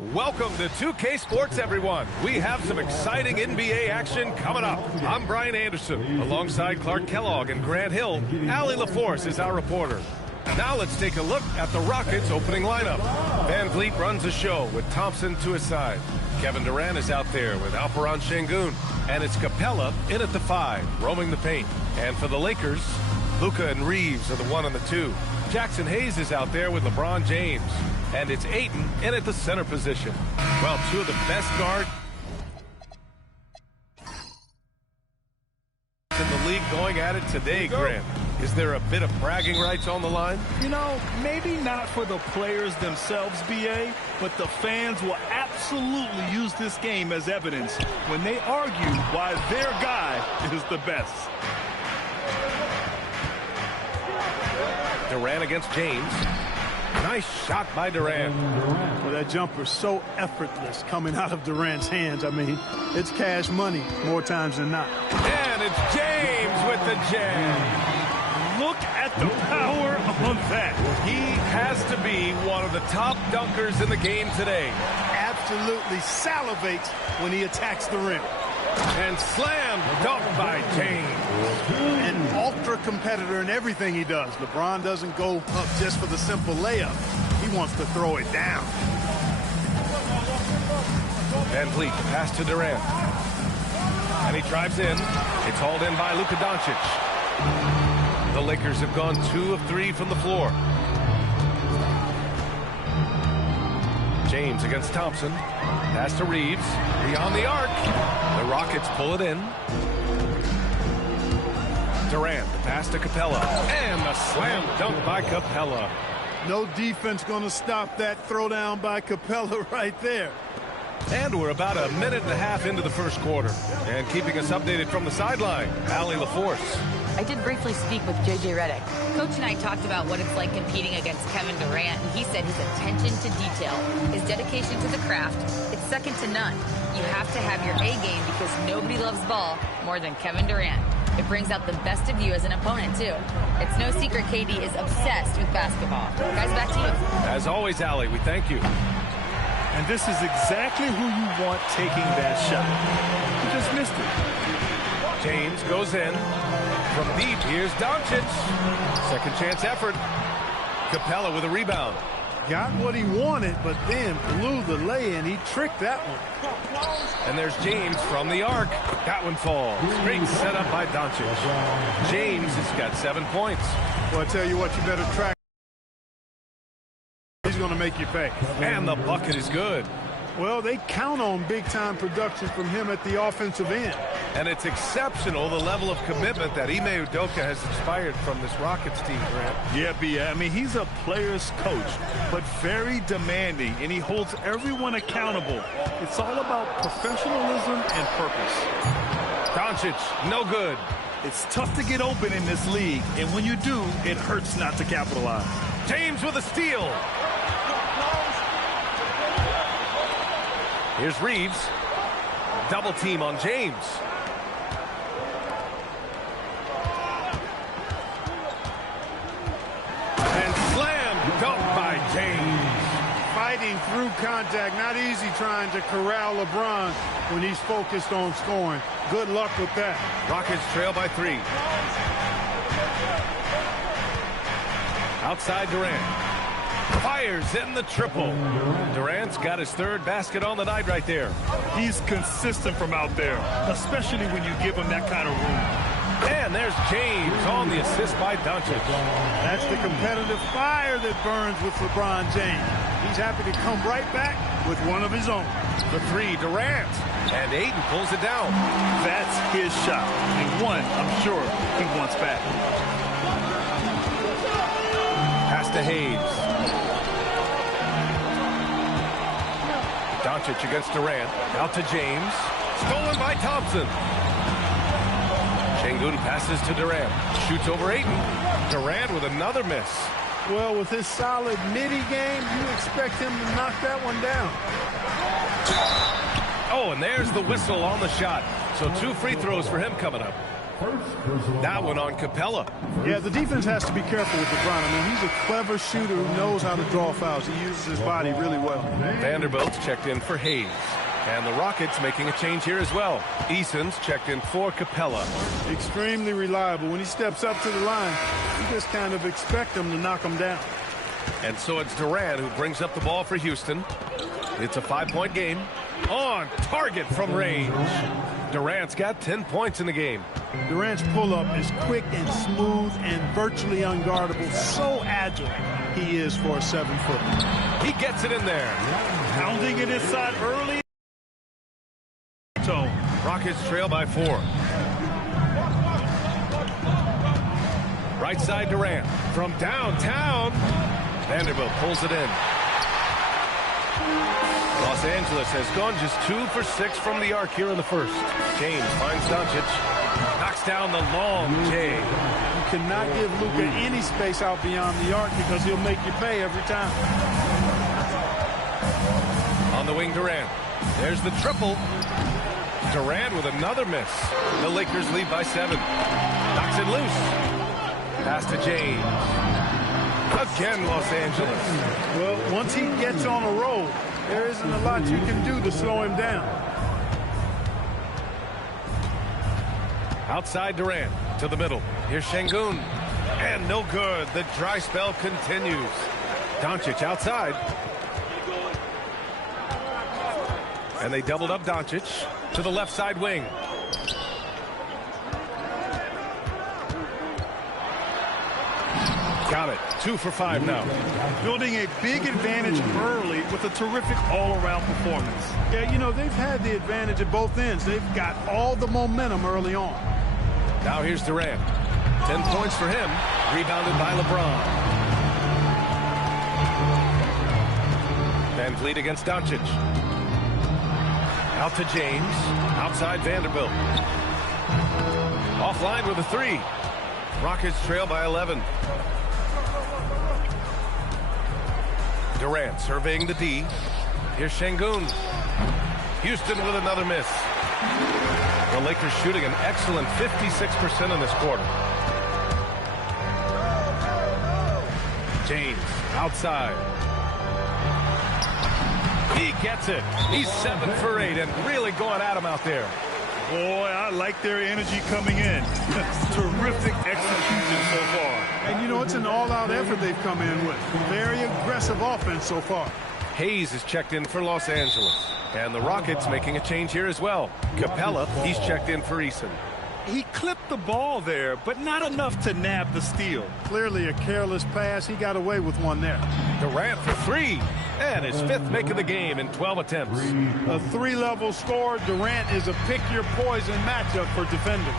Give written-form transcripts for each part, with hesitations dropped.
Welcome to 2K Sports, everyone. We have some exciting NBA action coming up. I'm Brian Anderson. Alongside Clark Kellogg and Grant Hill, Allie LaForce is our reporter. Now let's take a look at the Rockets' opening lineup. Van Vliet runs the show with Thompson to his side. Kevin Durant is out there with Alperen Sengun. And it's Capella in at the 5, roaming the paint. And for the Lakers, Luka and Reeves are the 1 and the 2. Jackson Hayes is out there with LeBron James. And it's Ayton in at the center position. Well, two of the best guards in the league going at it today, Grant. Is there a bit of bragging rights on the line? You know, maybe not for the players themselves, BA, but the fans will absolutely use this game as evidence when they argue why their guy is the best. Durant against James. Nice shot by Durant. Well, that jumper's so effortless coming out of Durant's hands. I mean, it's cash money more times than not. And it's James with the jam. Look at the power on that. He has to be one of the top dunkers in the game today. Absolutely salivates when he attacks the rim. And slam dunk by James. An ultra competitor in everything he does. LeBron doesn't go up just for the simple layup. He wants to throw it down. Van Vliet, pass to Durant. And he drives in. It's hauled in by Luka Doncic. The Lakers have gone 2 of 3 from the floor. James against Thompson. Pass to Reeves. Beyond the arc. The Rockets pull it in. Durant, the pass to Capella. And the slam dunk by Capella. No defense going to stop that throwdown by Capella right there. And we're about a minute and a half into the first quarter. And keeping us updated from the sideline, Allie LaForce. I did briefly speak with J.J. Redick. Coach and I talked about what it's like competing against Kevin Durant, and he said his attention to detail, his dedication to the craft, it's second to none. You have to have your A game because nobody loves ball more than Kevin Durant. It brings out the best of you as an opponent, too. It's no secret KD is obsessed with basketball. Guys, back to you. As always, Allie, we thank you. And this is exactly who you want taking that shot. You just missed it. James goes in. From deep, here's Doncic. Second chance effort. Capella with a rebound. Got what he wanted, but then blew the lay-in. He tricked that one. And there's James from the arc. That one falls. Great setup by Doncic. James has got 7 points. Well, I tell you what, you better track. He's going to make you pay. And the bucket is good. Well, they count on big-time production from him at the offensive end. And it's exceptional, the level of commitment that Ime Udoka has inspired from this Rockets team, Grant. Yeah, B.A. I mean, he's a player's coach, but very demanding, and he holds everyone accountable. It's all about professionalism and purpose. Doncic, no good. It's tough to get open in this league, and when you do, it hurts not to capitalize. James with a steal. Here's Reeves. Double team on James. And slam dunk by James. Fighting through contact. Not easy trying to corral LeBron when he's focused on scoring. Good luck with that. Rockets trail by 3. Outside Durant. Fires in the triple. Durant's got his 3rd basket on the night right there. He's consistent from out there, especially when you give him that kind of room. And there's James on the assist by Doncic. That's the competitive fire that burns with LeBron James. He's happy to come right back with one of his own. The 3, Durant. And Ayton pulls it down. That's his shot. And one, I'm sure, he wants back. Pass to Hayes. Doncic against Durant. Out to James. Stolen by Thompson. Sengun passes to Durant. Shoots over Ayton. Durant with another miss. Well, with his solid midi game, you expect him to knock that one down. Oh, and there's the whistle on the shot. So 2 free throws for him coming up. That one on Capella. Yeah, the defense has to be careful with LeBron. I mean, he's a clever shooter who knows how to draw fouls. He uses his body really well. Vanderbilt's checked in for Hayes. And the Rockets making a change here as well. Eason's checked in for Capella. Extremely reliable. When he steps up to the line, you just kind of expect him to knock him down. And so it's Durant who brings up the ball for Houston. It's a 5-point game. On target from range. Durant's got 10 points in the game. Durant's pull-up is quick and smooth and virtually unguardable. So agile he is for a 7-footer. He gets it in there. Pounding it inside early. Rockets trail by 4. Right side Durant. From downtown. Vanderbilt pulls it in. Los Angeles has gone just 2 for 6 from the arc here in the first. James finds Doncic. Knocks down the long J. You cannot give Luka any space out beyond the arc because he'll make you pay every time. On the wing, Durant. There's the triple. Durant with another miss. The Lakers lead by 7. Knocks it loose. Pass to James. Again, Los Angeles. Well, once he gets on a roll, there isn't a lot you can do to slow him down. Outside Durant to the middle. Here's Şengün. And no good. The dry spell continues. Doncic outside. And they doubled up Doncic to the left side wing. Got it. 2 for 5 now. Building a big advantage early with a terrific all-around performance. Yeah, you know, they've had the advantage at both ends. They've got all the momentum early on. Now here's Durant. 10 points for him. Rebounded by LeBron. Van Vliet against Doncic. Out to James. Outside Vanderbilt. Offline with a 3. Rockets trail by 11. Durant surveying the D. Here's Şengün. Houston with another miss. The Lakers shooting an excellent 56% in this quarter. James outside. He gets it. He's 7 for 8 and really going at him out there. Boy, I like their energy coming in. Terrific execution so far. And, you know, it's an all-out effort they've come in with. Very aggressive offense so far. Hayes is checked in for Los Angeles. And the Rockets making a change here as well. Capella, he's checked in for Eason. He clipped the ball there, but not enough to nab the steal. Clearly a careless pass. He got away with one there. Durant for 3. And his 5th make of the game in 12 attempts. A 3-level score. Durant is a pick-your-poison matchup for defenders.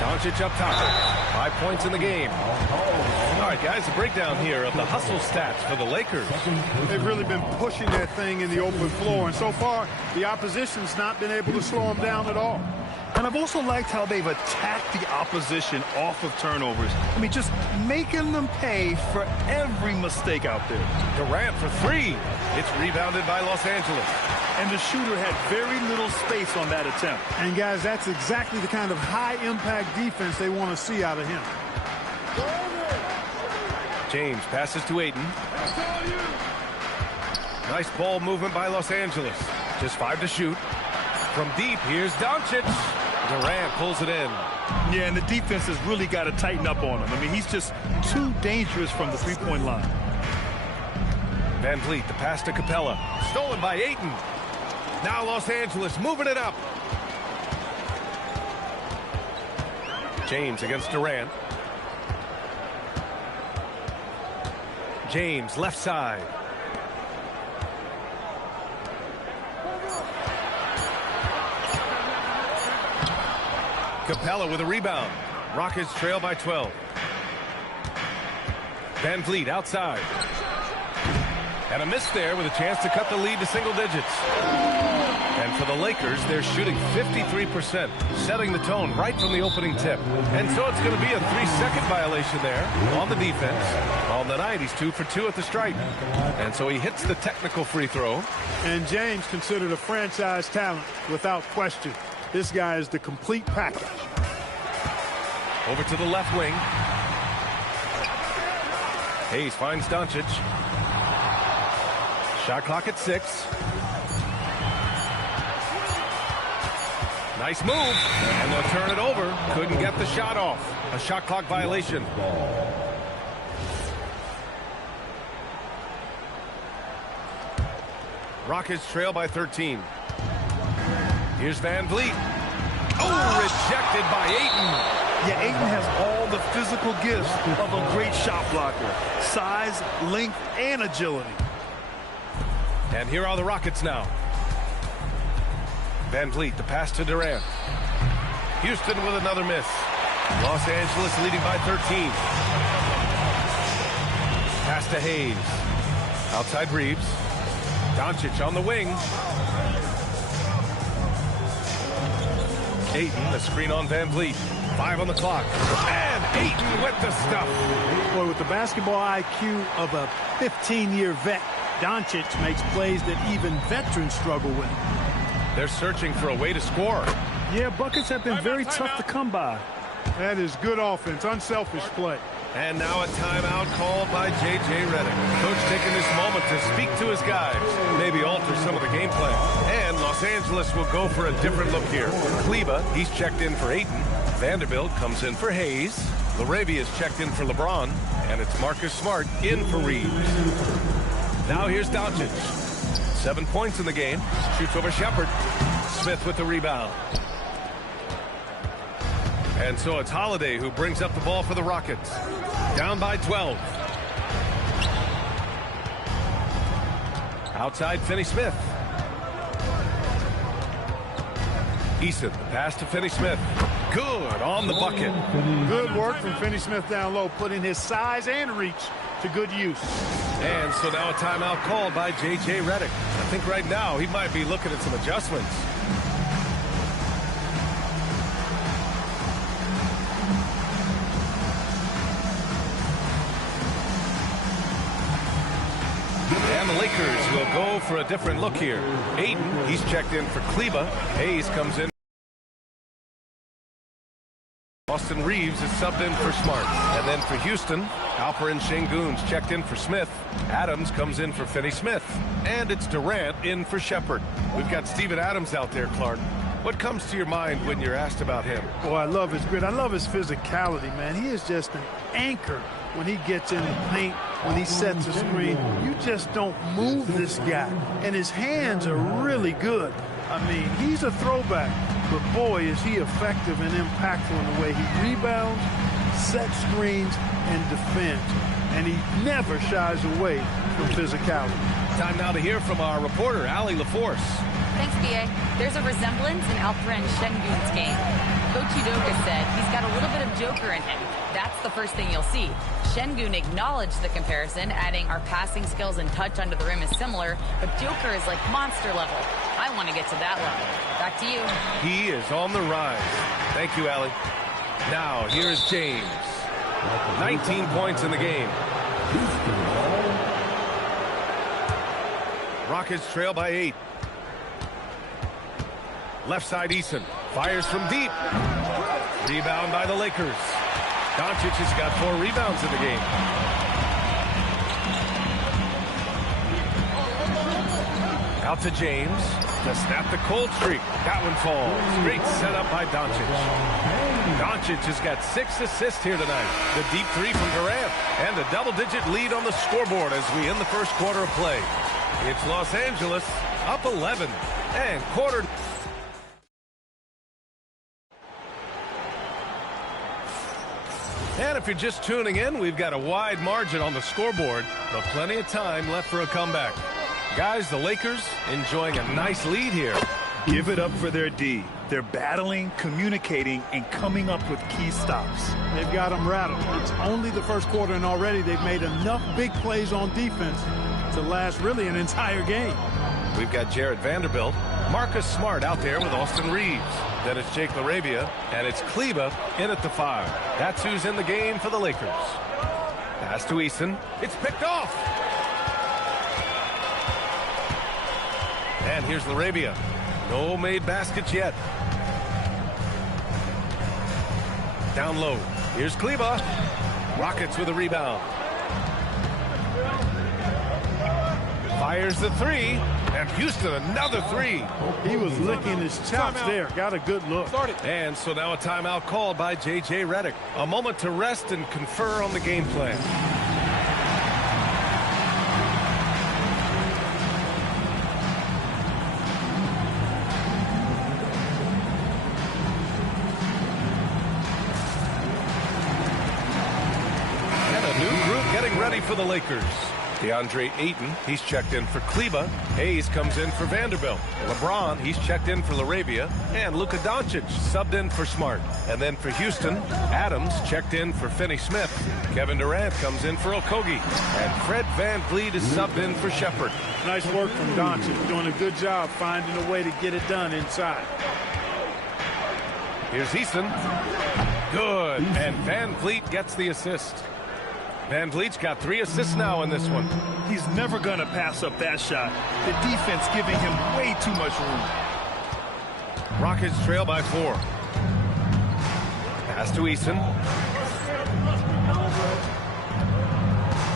Doncic up top. 5 points in the game. All right, guys, a breakdown here of the hustle stats for the Lakers. They've really been pushing that thing in the open floor, and so far, the opposition's not been able to slow them down at all. And I've also liked how they've attacked the opposition off of turnovers. I mean, just making them pay for every mistake out there. Durant for 3. It's rebounded by Los Angeles. And the shooter had very little space on that attempt. And, guys, that's exactly the kind of high-impact defense they want to see out of him. James passes to Ayton. Nice ball movement by Los Angeles. Just 5 to shoot. From deep, here's Doncic. Durant pulls it in. Yeah, and the defense has really got to tighten up on him. I mean, he's just too dangerous from the three-point line. Van Vliet, the pass to Capella. Stolen by Ayton. Now Los Angeles moving it up. James against Durant. James, left side. Capella with a rebound. Rockets trail by 12. Van Vliet outside. And a miss there with a chance to cut the lead to single digits. And for the Lakers, they're shooting 53%, setting the tone right from the opening tip. And so it's going to be a 3-second violation there on the defense. On the night, he's 2 for 2 at the stripe. And so he hits the technical free throw. And James considered a franchise talent without question. This guy is the complete package. Over to the left wing. Hayes finds Doncic. Shot clock at 6. Nice move, and they'll turn it over. Couldn't get the shot off. A shot clock violation. Rockets trail by 13. Here's Van Vliet. Oh, rejected by Ayton. Yeah, Ayton has all the physical gifts of a great shot blocker. Size, length, and agility. And here are the Rockets now. Van Vliet, the pass to Durant. Houston with another miss. Los Angeles leading by 13. Pass to Hayes. Outside Reeves. Doncic on the wing. Ayton, the screen on Van Vliet. 5 on the clock. And Ayton with the stuff. Boy, with the basketball IQ of a 15-year vet, Doncic makes plays that even veterans struggle with. They're searching for a way to score. Yeah, buckets have been very tough to come by. That is good offense, unselfish play. And now a timeout called by J.J. Redick. Coach taking this moment to speak to his guys, maybe alter some of the game plan. And Los Angeles will go for a different look here. Kleba, he's checked in for Ayton. Vanderbilt comes in for Hayes. Larabia's checked in for LeBron. And it's Marcus Smart in for Reeves. Now here's Doncic. 7 points in the game. Shoots over Shepherd. Smith with the rebound. And so it's Holiday who brings up the ball for the Rockets. Down by 12. Outside Finney-Smith. Eason, the pass to Finney-Smith. Good on the bucket. Good work from Finney-Smith down low, putting his size and reach to good use. And so now a timeout called by J.J. Redick. I think right now he might be looking at some adjustments. And the Lakers will go for a different look here. Ayton, he's checked in for Kleba. Hayes comes in. Austin Reeves is subbed in for Smart. And then for Houston, Alperen Şengün's checked in for Smith. Adams comes in for Finney-Smith. And it's Durant in for Shepherd. We've got Steven Adams out there, Clark. What comes to your mind when you're asked about him? Oh, I love his grit. I love his physicality, man. He is just an anchor when he gets in the paint, when he sets a screen. You just don't move this guy. And his hands are really good. I mean, he's a throwback. But boy, is he effective and impactful in the way he rebounds, sets screens, and defends. And he never shies away from physicality. Time now to hear from our reporter, Allie LaForce. Thanks, B.A. There's a resemblance in Alperen Şengün's game. Coach Udoka said he's got a little bit of Joker in him. That's the first thing you'll see. Şengün acknowledged the comparison, adding our passing skills and touch under the rim is similar, but Joker is like monster level. I want to get to that level. Back to you. He is on the rise. Thank you, Allie. Now, here's James. 19 points in the game. Rockets trail by 8. Left side, Eason. Fires from deep. Rebound by the Lakers. Doncic has got 4 rebounds in the game. Out to James to snap the cold streak. That one falls. Great setup by Doncic. Doncic has got 6 assists here tonight. The deep 3 from Durant. And a double-digit lead on the scoreboard as we end the first quarter of play. It's Los Angeles up 11. And quarter... And if you're just tuning in, we've got a wide margin on the scoreboard, but plenty of time left for a comeback. Guys, the Lakers enjoying a nice lead here. Give it up for their D. They're battling, communicating, and coming up with key stops. They've got them rattled. It's only the first quarter, and already they've made enough big plays on defense to last really an entire game. We've got Jared Vanderbilt, Marcus Smart out there with Austin Reeves. Then it's Jake LaRavia, and it's Kleber in at the 5. That's who's in the game for the Lakers. Pass to Eason. It's picked off. And here's LaRavia. No made baskets yet. Down low. Here's Kleber. Rockets with a rebound. Fires the 3. And Houston another 3. He was licking his chops there. Got a good look. And so now a timeout called by J.J. Redick. A moment to rest and confer on the game plan. And a new group getting ready for the Lakers. DeAndre Ayton, he's checked in for Kleber. Hayes comes in for Vanderbilt. LeBron, he's checked in for LaRavia. And Luka Doncic subbed in for Smart. And then for Houston, Adams checked in for Finney-Smith. Kevin Durant comes in for Okogie. And Fred VanVleet is subbed in for Shepherd. Nice work from Doncic. Doing a good job finding a way to get it done inside. Here's Eason. Good. And VanVleet gets the assist. VanVleet's got 3 assists now in this one. He's never going to pass up that shot. The defense giving him way too much room. Rockets trail by 4. Pass to Eason.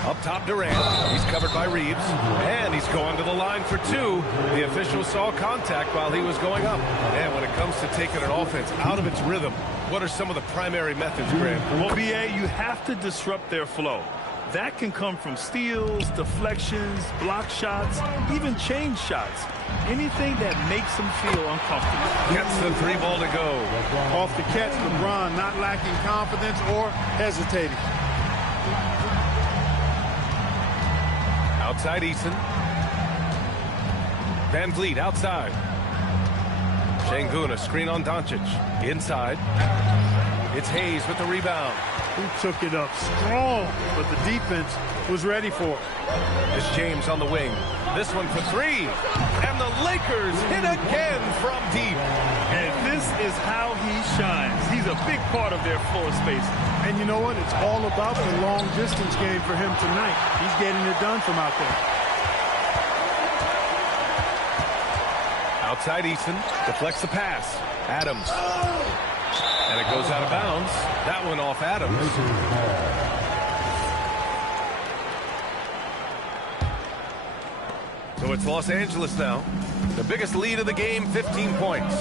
Up top, Durant. He's covered by Reeves. And he's going to the line for 2. The official saw contact while he was going up. And when it comes to taking an offense out of its rhythm, what are some of the primary methods, Grant? Well, B.A., you have to disrupt their flow. That can come from steals, deflections, block shots, even change shots. Anything that makes them feel uncomfortable. Gets the 3 ball to go. Off the catch, LeBron not lacking confidence or hesitating. Outside Eason. VanVleet outside. Şengün, a screen on Doncic. Inside. It's Hayes with the rebound. He took it up strong, but the defense was ready for it. It's James on the wing. This one for 3. And the Lakers hit again from deep. And this is how he shines. He's a big part of their floor space. And you know what? It's all about the long distance game for him tonight. He's getting it done from out there. Outside Eason, deflects the pass. Adams. And it goes out of bounds. That one off Adams. So it's Los Angeles now. The biggest lead of the game, 15 points.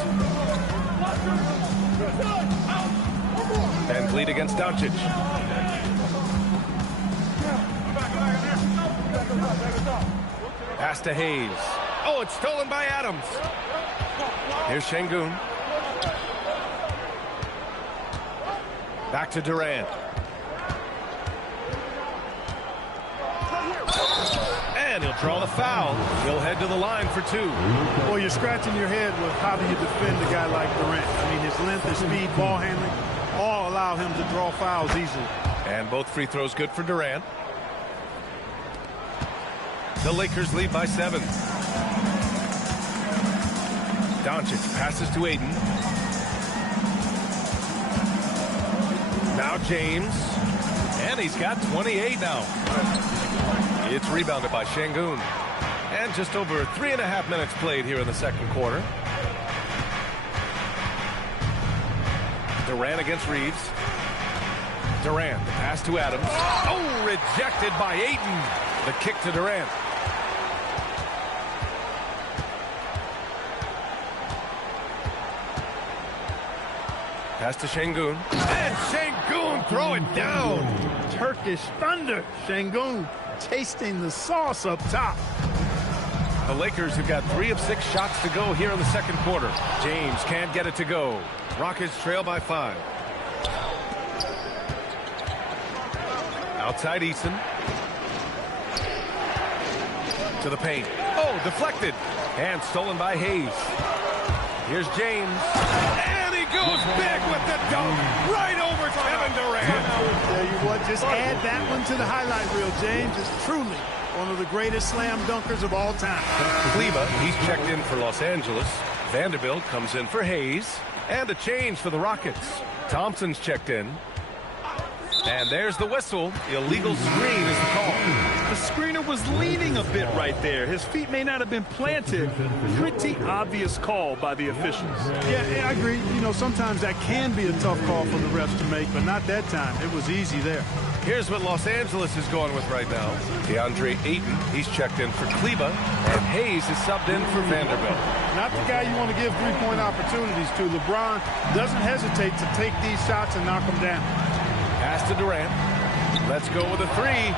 VanVleet against Doncic. Pass to Hayes. Oh, it's stolen by Adams. Here's Şengün. Back to Durant. And he'll draw the foul. He'll head to the line for 2. Well, you're scratching your head with how do you defend a guy like Durant. I mean, his length, his speed, ball handling, all allow him to draw fouls easily. And both free throws good for Durant. The Lakers lead by 7. Doncic passes to Ayton. Now James. And he's got 28 now. It's rebounded by Şengün. And just over 3.5 minutes played here in the second quarter. Durant against Reeves. Durant, the pass to Adams. Oh, rejected by Ayton. The kick to Durant. Pass to Şengün. And Şengün throw it down. Turkish thunder. Şengün tasting the sauce up top. The Lakers have got 3 of 6 shots to go here in the second quarter. James can't get it to go. Rockets trail by 5. Outside Eason. To the paint. Oh, deflected. And stolen by Hayes. Here's James. And he goes big with the dunk. Right over Kevin Durant. Tell you what, just add that one to the highlight reel, James. It's truly one of the greatest slam dunkers of all time. Kleba, he's checked in for Los Angeles. Vanderbilt comes in for Hayes. And a change for the Rockets. Thompson's checked in. And there's the whistle. Illegal screen is the call. The screener was leaning a bit right there. His feet may not have been planted. Pretty obvious call by the officials. Yeah, I agree. You know, sometimes that can be a tough call for the refs to make, but not that time. It was easy there. Here's what Los Angeles is going with right now. DeAndre Ayton, he's checked in for Kleba. And Hayes is subbed in for Vanderbilt. Not the guy you want to give three-point opportunities to. LeBron doesn't hesitate to take these shots and knock them down. Pass to Durant. Let's go with a three.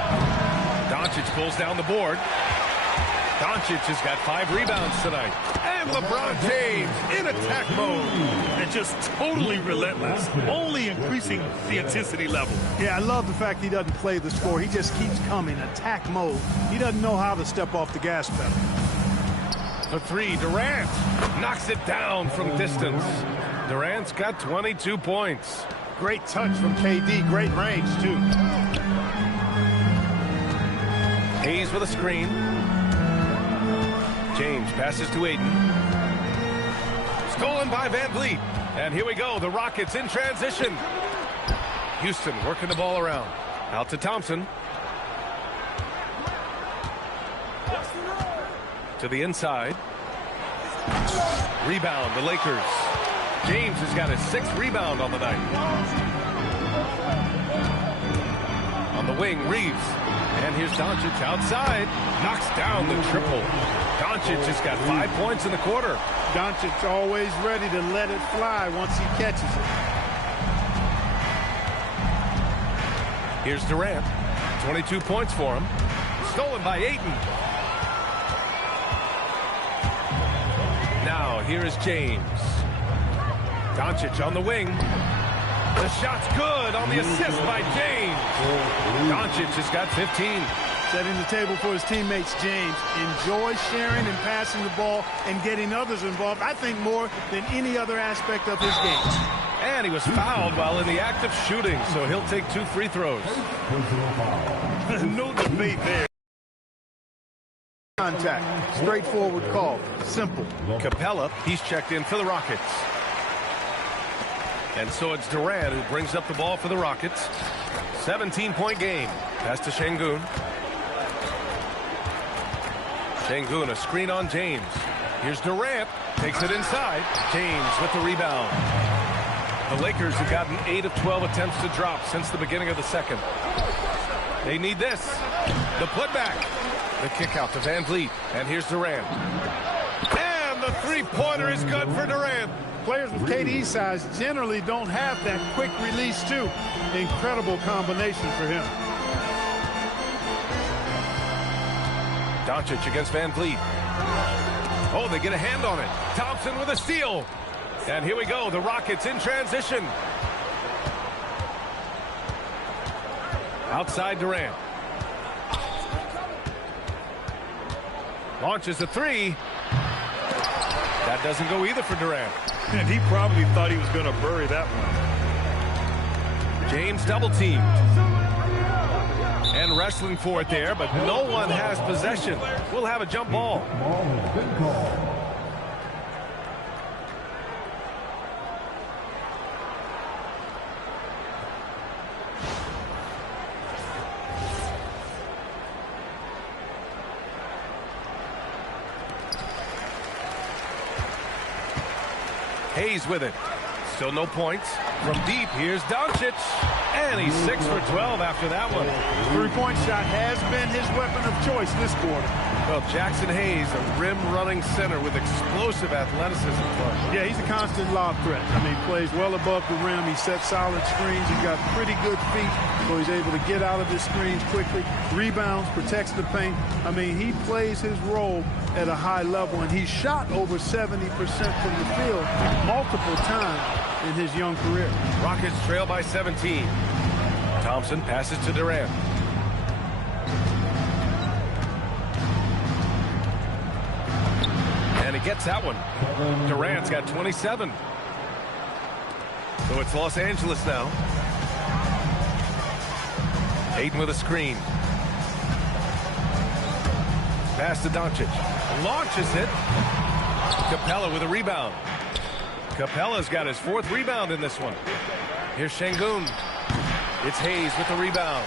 Doncic pulls down the board. Doncic has got 5 rebounds tonight. And LeBron James in attack mode. And just totally relentless, only increasing the intensity level. Yeah, I love the fact he doesn't play the score. He just keeps coming, attack mode. He doesn't know how to step off the gas pedal. The three, Durant knocks it down from distance. Durant's got 22 points. Great touch from KD, great range, too. Hayes with a screen. James passes to Ayton. Stolen by VanVleet. And here we go, the Rockets in transition. Houston working the ball around. Out to Thompson. To the inside. Rebound, the Lakers. James has got his 6th rebound on the night. On the wing, Reeves. And here's Doncic outside. Knocks down the triple. Doncic has got 5 points in the quarter. Doncic always ready to let it fly once he catches it. Here's Durant. 22 points for him. Stolen by Ayton. Now, here is James. Doncic on the wing. The shot's good on the assist by James. Doncic has got 15. Setting the table for his teammates, James. Enjoy sharing and passing the ball and getting others involved, I think, more than any other aspect of his game. And he was fouled while in the act of shooting, so he'll take 2 free throws. No debate there. Contact. Straightforward call. Simple. Capella, he's checked in for the Rockets. And so it's Durant who brings up the ball for the Rockets. 17-point game. Pass to Şengün. Şengün, a screen on James. Here's Durant. Takes it inside. James with the rebound. The Lakers have gotten 8 of 12 attempts to drop since the beginning of the second. They need this. The putback. The kick out to VanVleet. And here's Durant. And the three-pointer is good for Durant. Players with KD's size generally don't have that quick release, too. Incredible combination for him. Doncic against VanVleet. Oh, they get a hand on it. Thompson with a steal. And here we go, the Rockets in transition. Outside Durant. Launches a three. That doesn't go either for Durant. And he probably thought he was going to bury that one. James double teamed. And wrestling for it there, but no one has possession. We'll have a jump ball. Hayes with it. Still no points. From deep, here's Doncic. And he's 6 for 12 after that one. Three-point shot has been his weapon of choice this quarter. Well, Jackson Hayes, a rim-running center with explosive athleticism. Yeah, he's a constant lob threat. I mean, he plays well above the rim. He sets solid screens. He's got pretty good feet, so he's able to get out of his screens quickly. Rebounds, protects the paint. I mean, he plays his role at a high level, and he's shot over 70% from the field multiple times in his young career. Rockets trail by 17. Thompson passes to Durant. And he gets that one. Durant's got 27. So it's Los Angeles now. Ayton with a screen. Pass to Doncic. Launches it. Capella with a rebound. Capella's got his 4th rebound in this one. Here's Şengün. It's Hayes with the rebound.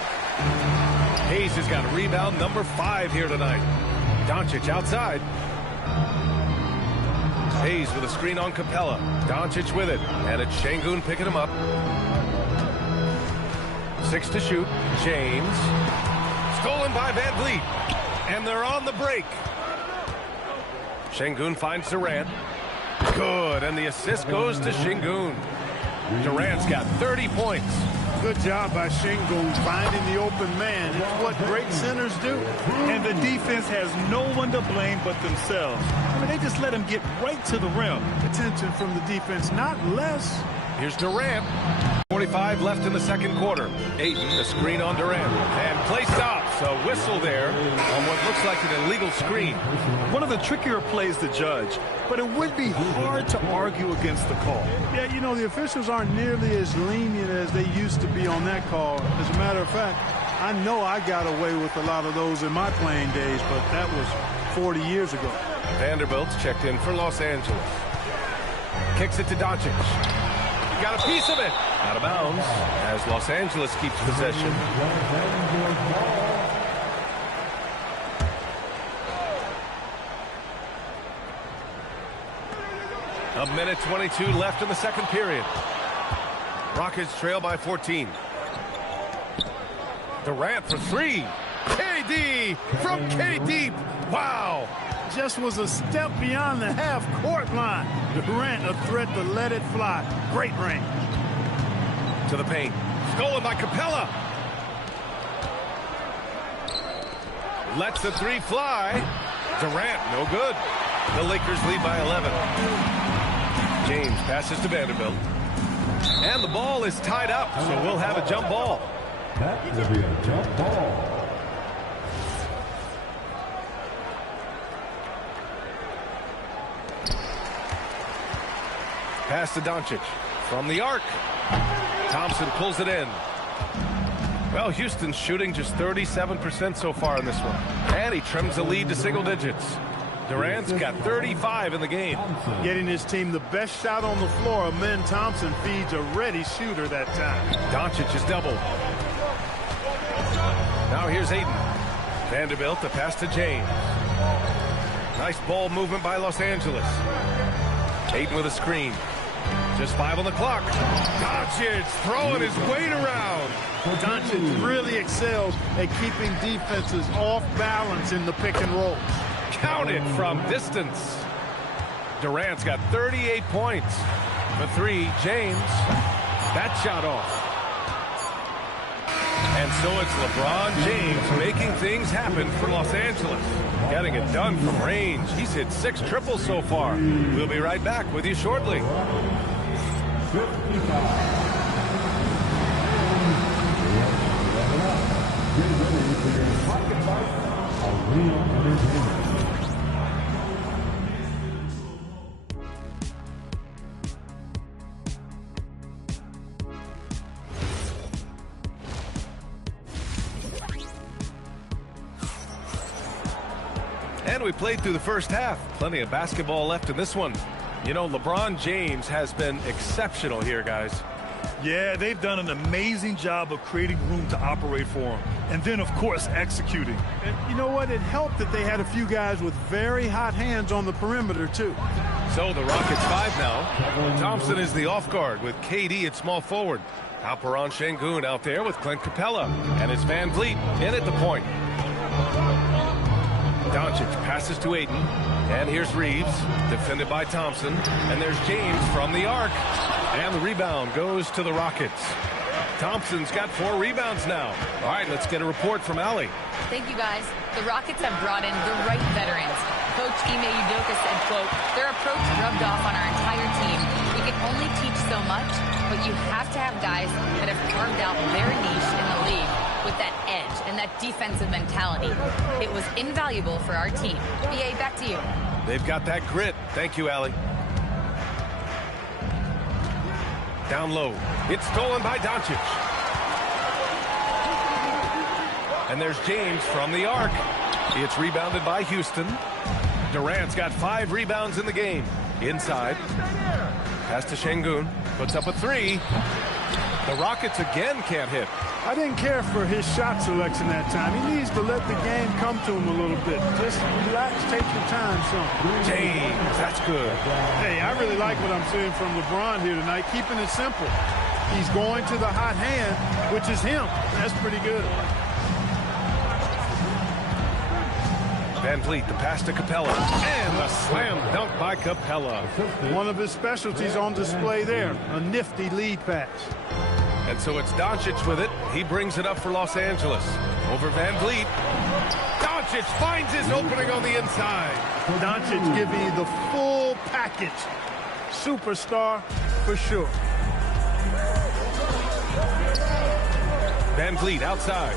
Hayes has got rebound number 5 here tonight. Doncic outside. Hayes with a screen on Capella. Doncic with it. And it's Şengün picking him up. 6 to shoot. James. Stolen by Van Vliet. And they're on the break. Şengün finds Durant. Good. And the assist goes to Şengün. Durant's got 30 points. Good job by Şengün finding the open man. It's what great centers do. And the defense has no one to blame but themselves. I mean, they just let him get right to the rim. Attention from the defense, not less. Here's Durant. 45 left in the second quarter. Ayton, the screen on Durant. And play stops. A whistle there on what looks like an illegal screen. One of the trickier plays to judge, but it would be hard to argue against the call. Yeah, you know, the officials aren't nearly as lenient as they used to be on that call. As a matter of fact, I know I got away with a lot of those in my playing days, but that was 40 years ago. Vanderbilt's checked in for Los Angeles. Kicks it to Doncic. Got a piece of it. Out of bounds as Los Angeles keeps possession. A minute 22 left in the second period. Rockets trail by 14. Durant for 3. KD from K-Deep. Wow. Just was a step beyond the half-court line. Durant a threat to let it fly. Great range. To the paint. Stolen by Capella. Lets the 3 fly. Durant, no good. The Lakers lead by 11. James passes to Vanderbilt. And the ball is tied up, so we'll have a jump ball. That will be a jump ball. Pass to Doncic. From the arc. Thompson pulls it in. Well, Houston's shooting just 37% so far in this one. And he trims the lead to single digits. Durant's got 35 in the game. Getting his team the best shot on the floor. Amen Thompson feeds a ready shooter that time. Doncic is doubled. Now here's Ayton. Vanderbilt, the pass to James. Nice ball movement by Los Angeles. Ayton with a screen. Just 5 on the clock. Doncic throwing his weight around. Doncic really excels at keeping defenses off balance in the pick and roll. Counted from distance. Durant's got 38 points. For 3, James. That shot off. And so it's LeBron James making things happen for Los Angeles. Getting it done from range. He's hit 6 triples so far. We'll be right back with you shortly. And we played through the first half. Plenty of basketball left in this one. You know, LeBron James has been exceptional here, guys. Yeah, they've done an amazing job of creating room to operate for him. And then, of course, executing. And you know what? It helped that they had a few guys with very hot hands on the perimeter, too. So the Rockets 5 now. Thompson is the off guard with KD at small forward. Alperen Şengün out there with Clint Capella. And it's Van Vliet in at the point. Doncic passes to Ayton. And here's Reeves, defended by Thompson. And there's James from the arc. And the rebound goes to the Rockets. Thompson's got 4 rebounds now. All right, let's get a report from Allie. Thank you, guys. The Rockets have brought in the right veterans. Coach Ime Udoka said, quote, their approach rubbed off on our entire team. We can only teach so much, but you have to have guys that have carved out their niche in the league with that edge and that defensive mentality. It was invaluable for our team. BA, back to you. They've got that grit. Thank you, Allie. Down low. It's stolen by Doncic. And there's James from the arc. It's rebounded by Houston. Durant's got 5 rebounds in the game. Inside. Pass to Şengün. Puts up a 3. The Rockets again can't hit. I didn't care for his shot selection that time. He needs to let the game come to him a little bit. Just relax, take your time, son. James, that's good. Hey, I really like what I'm seeing from LeBron here tonight, keeping it simple. He's going to the hot hand, which is him. That's pretty good. Van Vliet, the pass to Capella. And the slam dunk by Capella. One of his specialties on display there, a nifty lead pass. And so it's Doncic with it. He brings it up for Los Angeles. Over Van Vliet. Doncic finds his opening on the inside. Doncic giving you the full package. Superstar for sure. Van Vliet outside.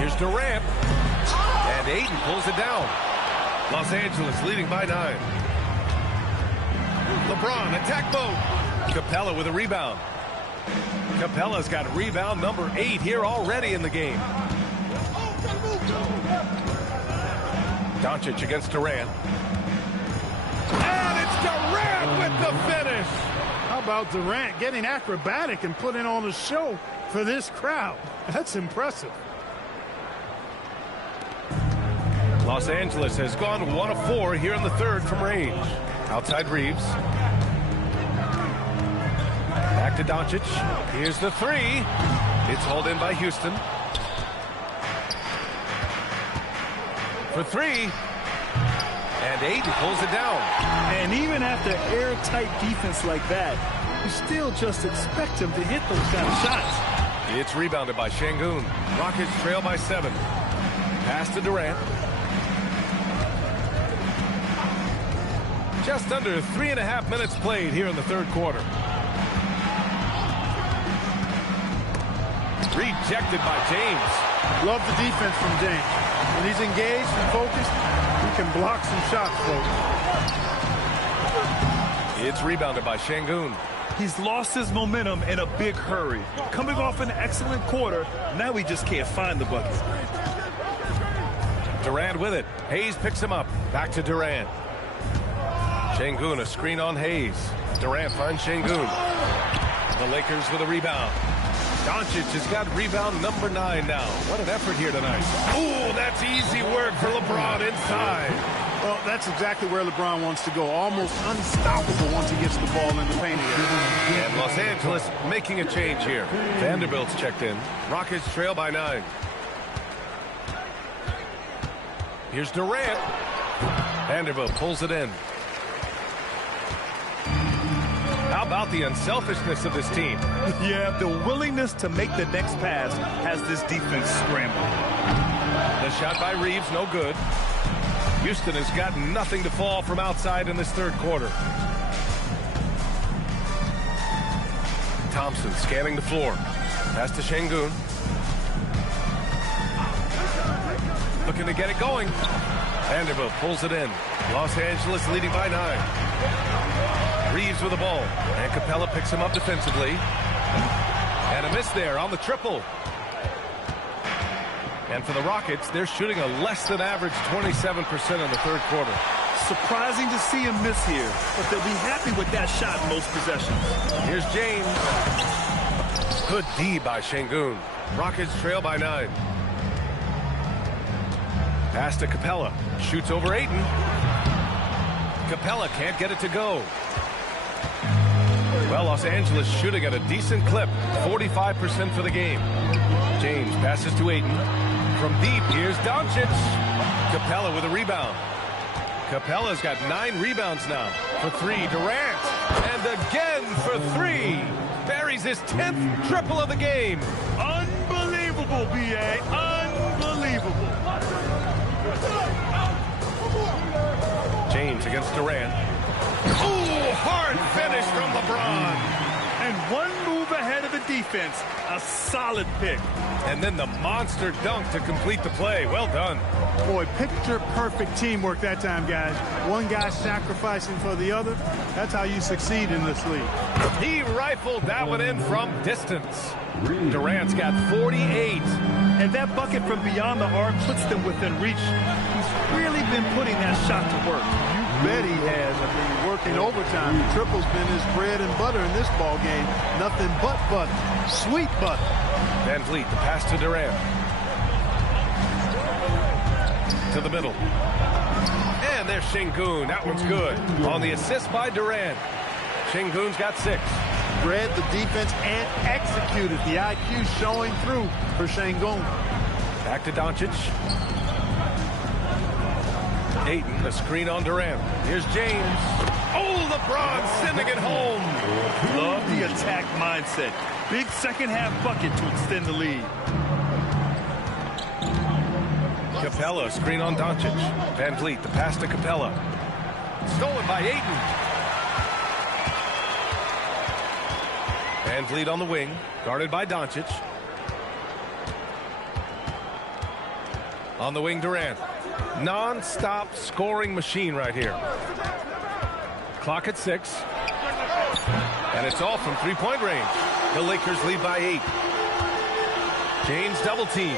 Here's Durant. And Ayton pulls it down. Los Angeles leading by 9. LeBron, attack mode. Capella with a rebound. Capella's got rebound number 8 here already in the game. Doncic against Durant. And it's Durant with the finish. How about Durant getting acrobatic and putting on a show for this crowd? That's impressive. Los Angeles has gone 1 of 4 here in the third from range. Outside Reeves. Back to Doncic. Here's the 3. It's hauled in by Houston. For 3. And Ayton pulls it down. And even after airtight defense like that, you still just expect him to hit those kind of shots. It's rebounded by Şengün. Rockets trail by 7. Pass to Durant. Just under 3.5 minutes played here in the third quarter. Rejected by James. Love the defense from James. When he's engaged and focused, he can block some shots, folks. It's rebounded by Şengün. He's lost his momentum in a big hurry. Coming off an excellent quarter, now he just can't find the bucket. Durant with it. Hayes picks him up. Back to Durant. Şengün, a screen on Hayes. Durant finds Şengün. The Lakers with a rebound. Doncic has got rebound number 9 now. What an effort here tonight. Ooh, that's easy work for LeBron inside. Well, that's exactly where LeBron wants to go. Almost unstoppable once he gets the ball in the paint again. And Los Angeles making a change here. Vanderbilt's checked in. Rockets trail by 9. Here's Durant. Vanderbilt pulls it in. How about the unselfishness of this team? Yeah, the willingness to make the next pass has this defense scrambling. The shot by Reeves, no good. Houston has got nothing to fall from outside in this third quarter. Thompson scanning the floor. Pass to Şengün. Looking to get it going. Vanderbilt pulls it in. Los Angeles leading by 9. Reeves with the ball. And Capella picks him up defensively. And a miss there on the triple. And for the Rockets, they're shooting a less than average 27% in the third quarter. Surprising to see him miss here, but they'll be happy with that shot most possessions. Here's James. Good D by Şengün. Rockets trail by 9. Pass to Capella. Shoots over Ayton. Capella can't get it to go. Well, Los Angeles shooting at a decent clip. 45% for the game. James passes to Ayton. From deep, here's Doncic. Capella with a rebound. Capella's got 9 rebounds now. For 3, Durant. And again for 3. Buries his 10th triple of the game. Unbelievable, B.A. Unbelievable. James against Durant. Ooh, hard finish from LeBron. And one move ahead of the defense. A solid pick. And then the monster dunk to complete the play. Well done. Boy, picture-perfect teamwork that time, guys. One guy sacrificing for the other. That's how you succeed in this league. He rifled that one in from distance. Durant's got 48. And that bucket from beyond the arc puts them within reach. He's really been putting that shot to work. You bet he has. I mean, working overtime. The triple's been his bread and butter in this ball game. Nothing but butter. Sweet butter. Van Vliet, the pass to Durant. To the middle. And there's Şengün. That one's good. On the assist by Durant. Şengün's got 6. Read the defense and executed. The IQ showing through for Şengün. Back to Doncic. Ayton, a screen on Durant. Here's James. Oh, LeBron sending it home. Love the attack mindset. Big second half bucket to extend the lead. Capella, screen on Doncic. Van Vliet, the pass to Capella. Stolen by Ayton. Van Vliet on the wing, guarded by Doncic. On the wing, Durant. Non-stop scoring machine right here. Clock at 6. And it's all from three-point range. The Lakers lead by 8. James double team.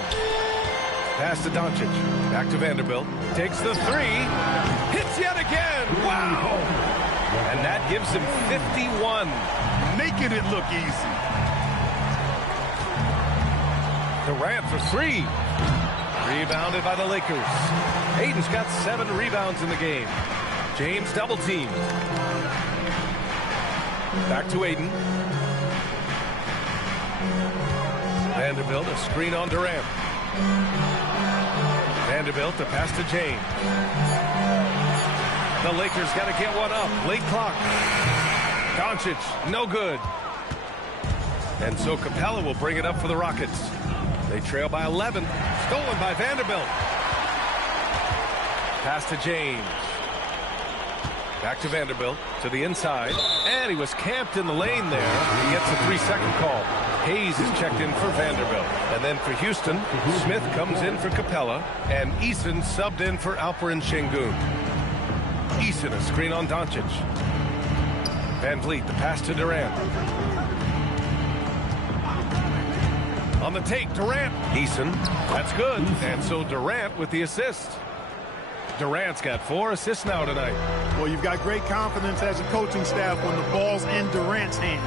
Pass to Doncic. Back to Vanderbilt. Takes the 3. Hits yet again. Wow. And that gives him 51. Making it look easy. Durant for 3. Rebounded by the Lakers. Ayton's got 7 rebounds in the game. James double teamed. Back to Ayton. Vanderbilt, a screen on Durant. Vanderbilt, the pass to James. The Lakers got to get one up. Late clock. Doncic, no good. And so Capella will bring it up for the Rockets. They trail by 11. Stolen by Vanderbilt. Pass to James. Back to Vanderbilt, to the inside. And he was camped in the lane there. He gets a 3-second call. Hayes is checked in for Vanderbilt. And then for Houston, Smith comes in for Capella. And Eason subbed in for Alperen Şengün. Eason, a screen on Doncic. Van Vliet, the pass to Durant. On the take, Durant. Eason, that's good. And so Durant with the assist. Durant's got 4 assists now tonight. Well, you've got great confidence as a coaching staff when the ball's in Durant's hands.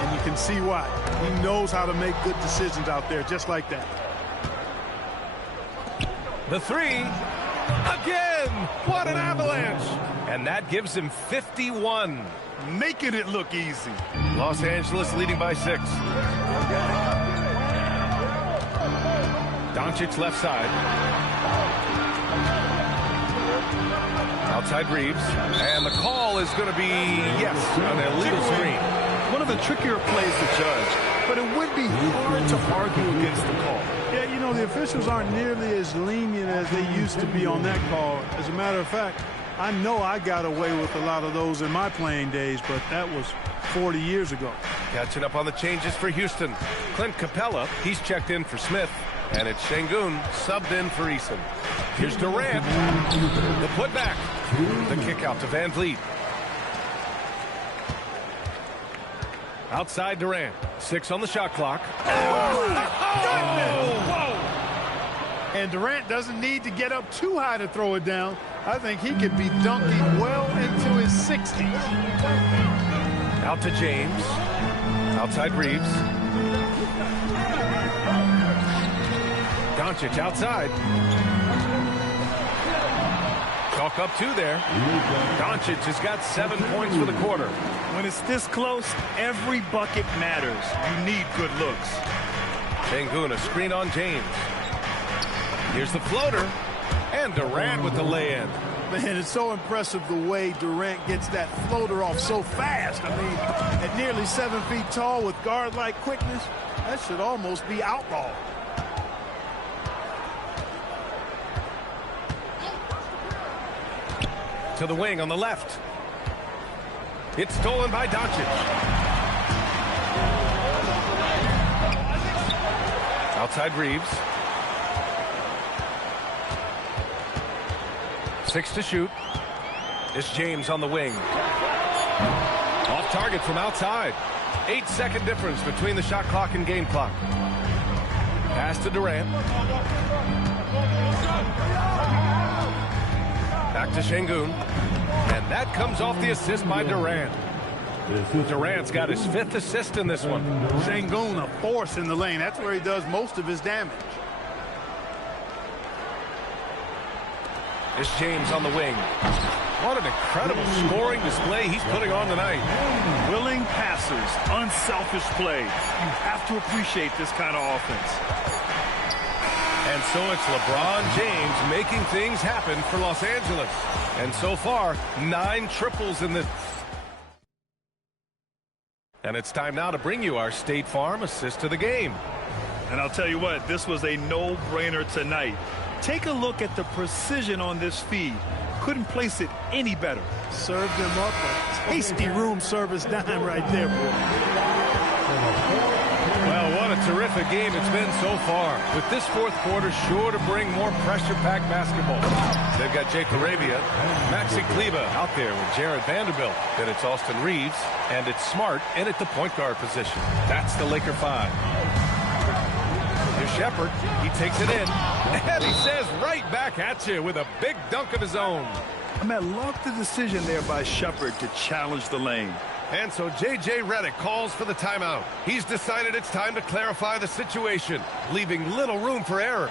And you can see why. He knows how to make good decisions out there, just like that. The 3. Again! What an avalanche! And that gives him 51. Making it look easy. Los Angeles leading by 6. Doncic left side. Outside Reeves. And the call is going to be, yes, an illegal screen. One of the trickier plays to judge, but it would be hard to argue against the call. Yeah, you know, the officials aren't nearly as lenient as they used to be on that call. As a matter of fact, I know I got away with a lot of those in my playing days, but that was 40 years ago. Catching up on the changes for Houston. Clint Capella, he's checked in for Smith. And it's Şengün subbed in for Eason. Here's Durant. The putback. The kick out to Van Vliet. Outside Durant. 6 on the shot clock. And Durant doesn't need to get up too high to throw it down. I think he could be dunking well into his 60s. Out to James. Outside Reeves. Doncic outside. Chalk up 2 there. Doncic has got 7 points for the quarter. When it's this close, every bucket matters. You need good looks. Şengün, a screen on James. Here's the floater. And Durant with the lay-in. Man, it's so impressive the way Durant gets that floater off so fast. I mean, at nearly 7 feet tall with guard-like quickness, that should almost be outlawed. To the wing on the left. It's stolen by Doncic. Outside Reeves. 6 to shoot. It's James on the wing. Off target from outside. 8-second difference between the shot clock and game clock. Pass to Durant. Back to Şengün. And that comes off the assist by Durant. Durant's got his 5th assist in this one. Şengün, a force in the lane. That's where he does most of his damage. It's James on the wing. What an incredible scoring display he's putting on tonight. Willing passers, unselfish play. You have to appreciate this kind of offense. And so it's LeBron James making things happen for Los Angeles. And so far, 9 triples in this. And it's time now to bring you our State Farm assist of the game. And I'll tell you what, this was a no-brainer tonight. Take a look at the precision on this feed. Couldn't place it any better. Served him up a tasty room service dime right there, boy. Well, what a terrific game it's been so far. With this 4th quarter sure to bring more pressure-packed basketball. They've got Jake LaRavia, Maxi Kleber out there with Jared Vanderbilt. Then it's Austin Reeves, and it's Smart in at the point guard position. That's the Laker 5. Here's Shepherd. He takes it in. And he says right back at you with a big dunk of his own. Love the decision there by Shepherd to challenge the lane. And so J.J. Redick calls for the timeout. He's decided it's time to clarify the situation, leaving little room for error.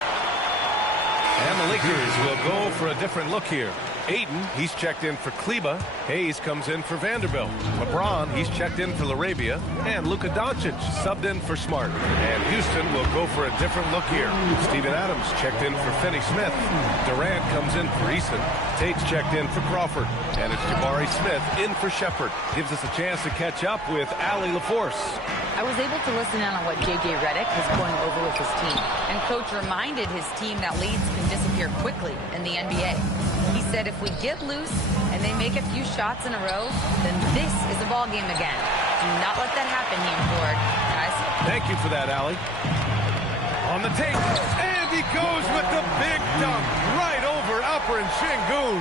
And the Lakers will go for a different look here. Ayton, he's checked in for Kleber. Hayes comes in for Vanderbilt. LeBron, he's checked in for LaRavia. And Luka Doncic subbed in for Smart. And Houston will go for a different look here. Steven Adams checked in for Finney-Smith. Durant comes in for Eason. Tate's checked in for Crawford. And it's Jabari Smith in for Shepherd. Gives us a chance to catch up with Allie LaForce. I was able to listen in on what J.J. Redick was going over with his team. And Coach reminded his team that leads can disappear quickly in the NBA. He said if we get loose and they make a few shots in a row, then this is the ball game again. Do not let that happen, he implored. Guys. Thank you for that, Allie. On the tape, and he goes with the big dunk right over Alperen Şengün.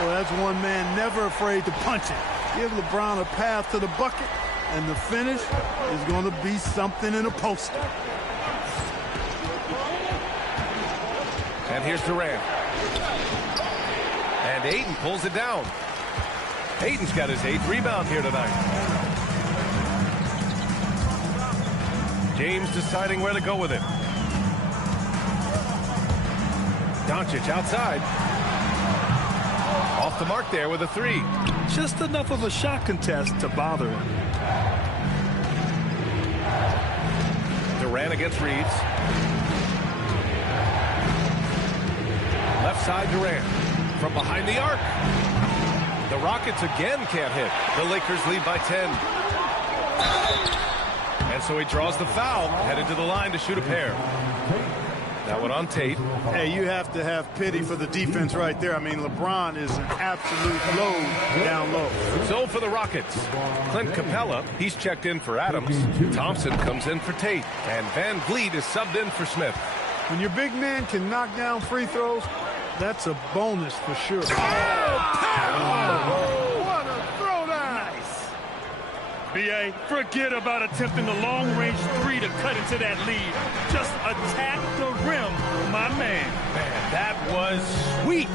Well, that's one man never afraid to punch it. Give LeBron a path to the bucket, and the finish is going to be something in a poster. And here's Durant. And Ayton pulls it down. Ayton's got his 8th rebound here tonight. James deciding where to go with it. Doncic outside. Off the mark there with a 3. Just enough of a shot contest to bother him. Durant against Reeves. Left side Durant. From behind the arc. The Rockets again can't hit. The Lakers lead by 10. And so he draws the foul, headed to the line to shoot a pair. That one on Tate. Hey, you have to have pity for the defense right there. I mean, LeBron is an absolute load down low. So for the Rockets, Clint Capella, he's checked in for Adams. Thompson comes in for Tate. And Van Vliet is subbed in for Smith. When your big man can knock down free throws, that's a bonus for sure. Oh, what a throwdown! Nice. B.A., forget about attempting the long-range 3 to cut into that lead. Just attack the rim, my man. Man, that was sweet.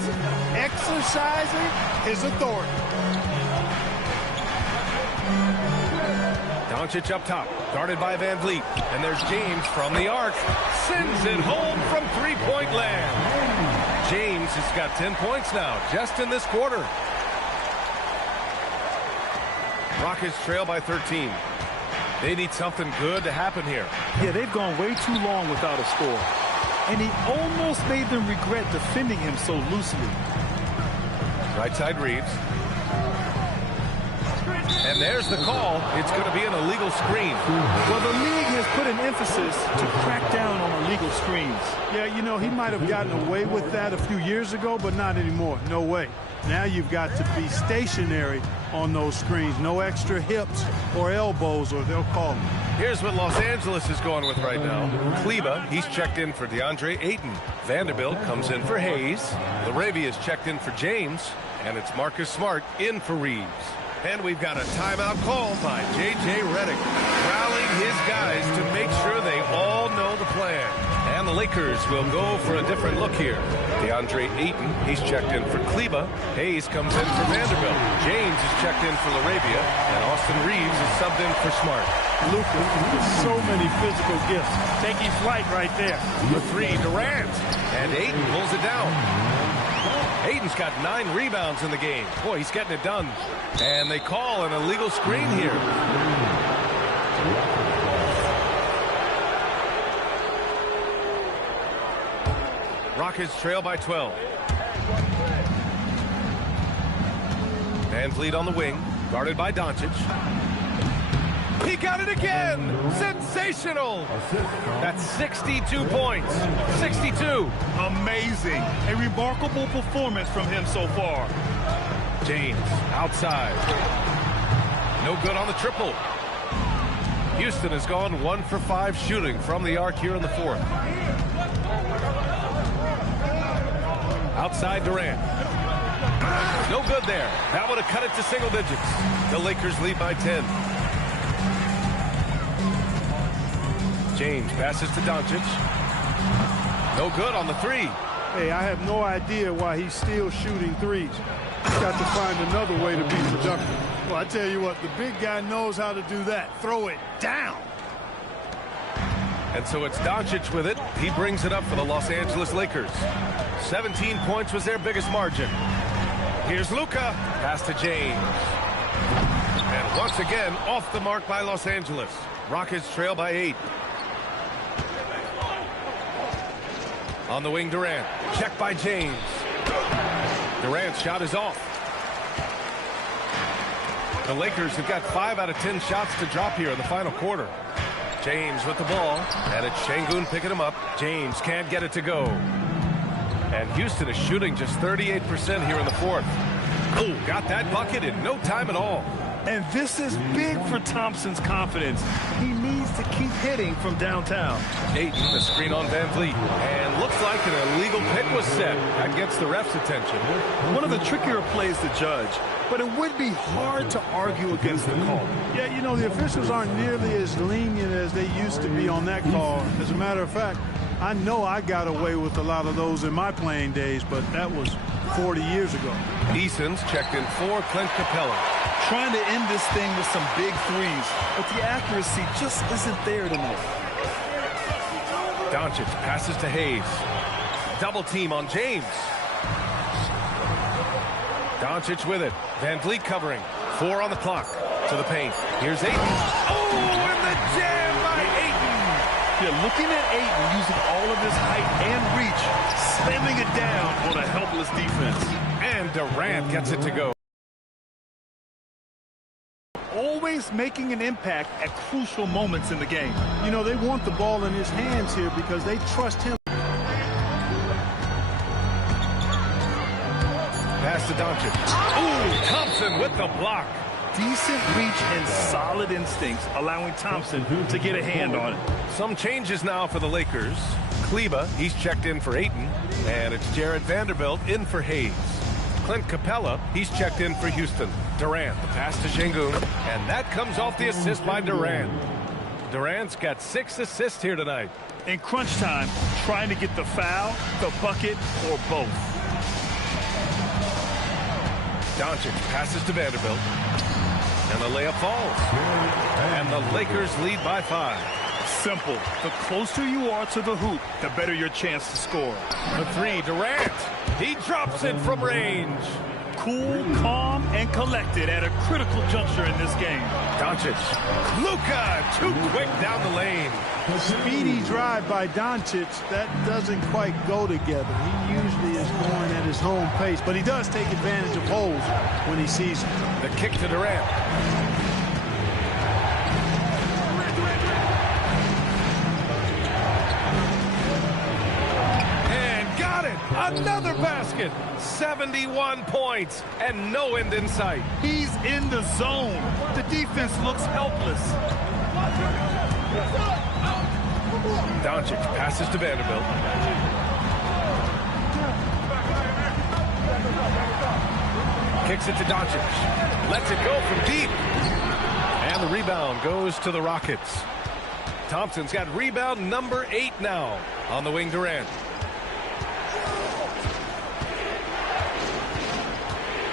Exercising his authority. Doncic up top, guarded by Van Vliet. And there's James from the arc. Sends it home from three-point land. James has got 10 points now, just in this quarter. Rockets trail by 13. They need something good to happen here. Yeah, they've gone way too long without a score. And he almost made them regret defending him so loosely. Right side Reeves. And there's the call. It's going to be an illegal screen. Well, the league has put an emphasis to crack down on illegal screens. Yeah, you know, he might have gotten away with that a few years ago, but not anymore. No way. Now you've got to be stationary on those screens. No extra hips or elbows, or they'll call them. Here's what Los Angeles is going with right now. Kleba, he's checked in for DeAndre Ayton. Vanderbilt comes in for Hayes. LaRavia's checked in for James. And it's Marcus Smart in for Reeves. And we've got a timeout call by J.J. Redick, rallying his guys to make sure they all know the plan. And the Lakers will go for a different look here. DeAndre Ayton, he's checked in for Kleba. Hayes comes in for Vanderbilt. James is checked in for LaRavia. And Austin Reeves is subbed in for Smart. Luka with so many physical gifts. Taking flight right there. The three, Durant. And Ayton pulls it down. Ayton's got 9 rebounds in the game. Boy, he's getting it done. And they call an illegal screen here. Rockets trail by 12. VanVleet on the wing, guarded by Doncic. He got it again! Sensational! That's 62 points. 62. Amazing. A remarkable performance from him so far. James outside. No good on the triple. Houston has gone 1 for 5 shooting from the arc here in the fourth. Outside Durant. No good there. That would have cut it to single digits. The Lakers lead by 10. James passes to Doncic. No good on the three. Hey, I have no idea why he's still shooting threes. He's got to find another way to be productive. Well, I tell you what, the big guy knows how to do that. Throw it down. And so it's Doncic with it. He brings it up for the Los Angeles Lakers. 17 points was their biggest margin. Here's Luka. Pass to James. And once again, off the mark by Los Angeles. Rockets trail by 8. On the wing, Durant. Check by James. Durant's shot is off. The Lakers have got 5 out of 10 shots to drop here in the final quarter. James with the ball. And it's Şengün picking him up. James can't get it to go. And Houston is shooting just 38% here in the fourth. Oh, got that bucket in no time at all. And this is big for Thompson's confidence. He needs to keep hitting from downtown. Ayton, the screen on VanVleet. And looks like an illegal pick was set. That gets the ref's attention. One of the trickier plays to judge, but it would be hard to argue against the call. Yeah, you know, the officials aren't nearly as lenient as they used to be on that call. As a matter of fact, I know I got away with a lot of those in my playing days, but that was 40 years ago. Eason's checked in for Clint Capella. Trying to end this thing with some big threes, but the accuracy just isn't there tonight. Doncic passes to Hayes. Double team on James. Doncic with it. VanVleet covering. 4 on the clock. To the paint. Here's Ayton. Oh, and the jam by Ayton. Yeah, looking at Ayton using all of his height and reach, slamming it down on a helpless defense. And Durant gets it to go. Always making an impact at crucial moments in the game. You know, they want the ball in his hands here because they trust him. Pass to Doncic. Ooh, Thompson with the block. Decent reach and solid instincts, allowing Thompson to get a hand on it. Some changes now for the Lakers. Kleba, he's checked in for Ayton. And it's Jared Vanderbilt in for Hayes. Clint Capella, he's checked in for Houston. Durant, the pass to Şengün. And that comes off the assist by Durant. Durant's got 6 assists here tonight. In crunch time, trying to get the foul, the bucket, or both. Doncic passes to Vanderbilt. And the layup falls. And the Lakers lead by 5. Simple. The closer you are to the hoop, the better your chance to score. The 3, Durant. He drops it from range. Cool, calm, and collected at a critical juncture in this game. Doncic. Luka, too quick down the lane. Speedy drive by Doncic, that doesn't quite go together. He usually is going at his home pace, but he does take advantage of holes when he sees them. The kick to Durant. Another basket. 71 points and no end in sight. He's in the zone. The defense looks helpless. Doncic passes to Vanderbilt. Kicks it to Doncic. Lets it go from deep. And the rebound goes to the Rockets. Thompson's got rebound number 8 now. On the wing, Durant.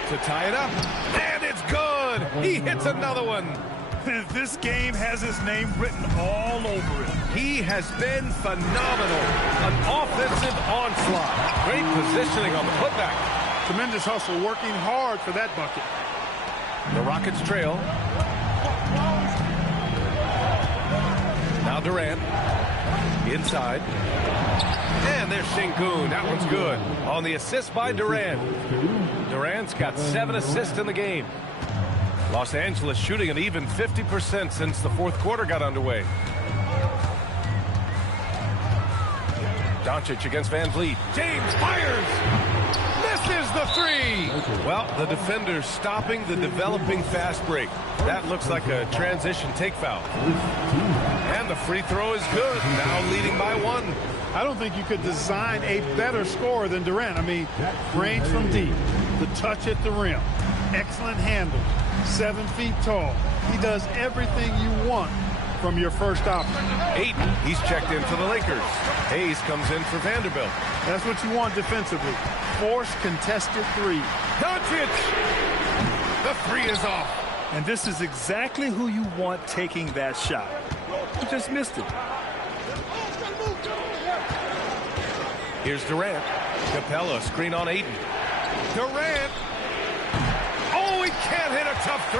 To tie it up. And it's good. He hits another one. This game has his name written all over it. He has been phenomenal. An offensive onslaught. Great positioning on the putback. Tremendous hustle, working hard for that bucket. The Rockets trail. Now Durant. Inside. And there's Sengun. That one's good. On the assist by Durant. Durant's got 7 assists in the game. Los Angeles shooting an even 50% since the fourth quarter got underway. Doncic against Van Vliet. James fires. Misses the 3. Well, the defender's stopping the developing fast break. That looks like a transition take foul. And the free throw is good. Now leading by 1. I don't think you could design a better scorer than Durant. I mean, range from deep, the touch at the rim, excellent handle, 7 feet tall. He does everything you want from your first option. Ayton, he's checked in for the Lakers. Hayes comes in for Vanderbilt. That's what you want defensively. Force contested 3. Doncic! The 3 is off. And this is exactly who you want taking that shot. He just missed it. Here's Durant. Capella, screen on Ayton. Durant! Oh, he can't hit a tough 3.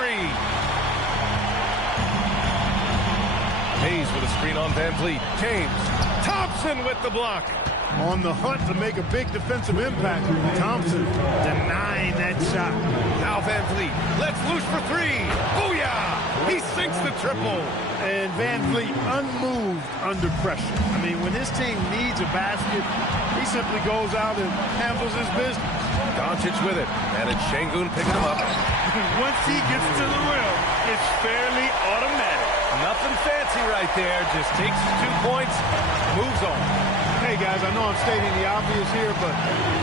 Hayes with a screen on Van Vliet. James. Thompson with the block. On the hunt to make a big defensive impact. Thompson denying that shot. Now Van Vliet lets loose for 3. Booyah! He sinks the triple. And Van Vliet unmoved under pressure. I mean, when his team needs a basket, he simply goes out and handles his business. Doncic with it. And it's Sengun picking him up. Once he gets to the rim, it's fairly automatic. Nothing fancy right there. Just takes his 2 points, moves on. Hey, guys, I know I'm stating the obvious here, but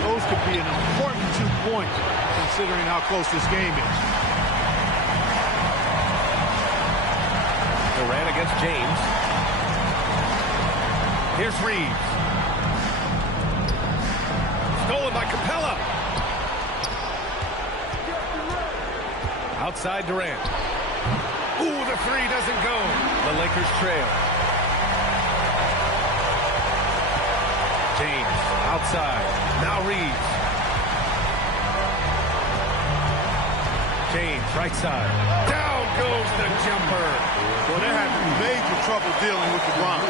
those could be an important 2 points considering how close this game is. Durant against James. Here's Reeves. Stolen by Capella. Outside Durant. Ooh, the 3 doesn't go. The Lakers trail. James outside. Now Reeves. James right side. Down goes the jumper. Well, they're having major trouble dealing with LeBron.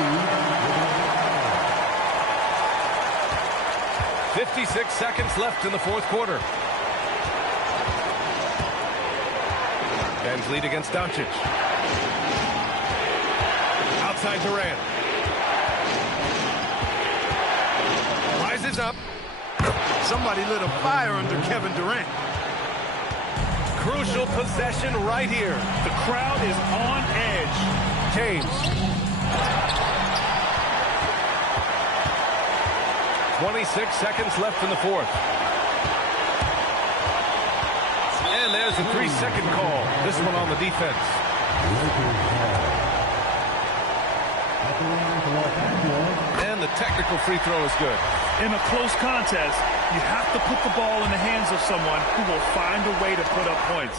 56 seconds left in the fourth quarter. Van Vliet against Doncic. Outside Durant. Rises up. Somebody lit a fire under Kevin Durant. Crucial possession right here. The crowd is on edge. James. 26 seconds left in the fourth. And there's a 3-second call. This one on the defense. And the technical free throw is good. In a close contest, you have to put the ball in the hands of someone who will find a way to put up points.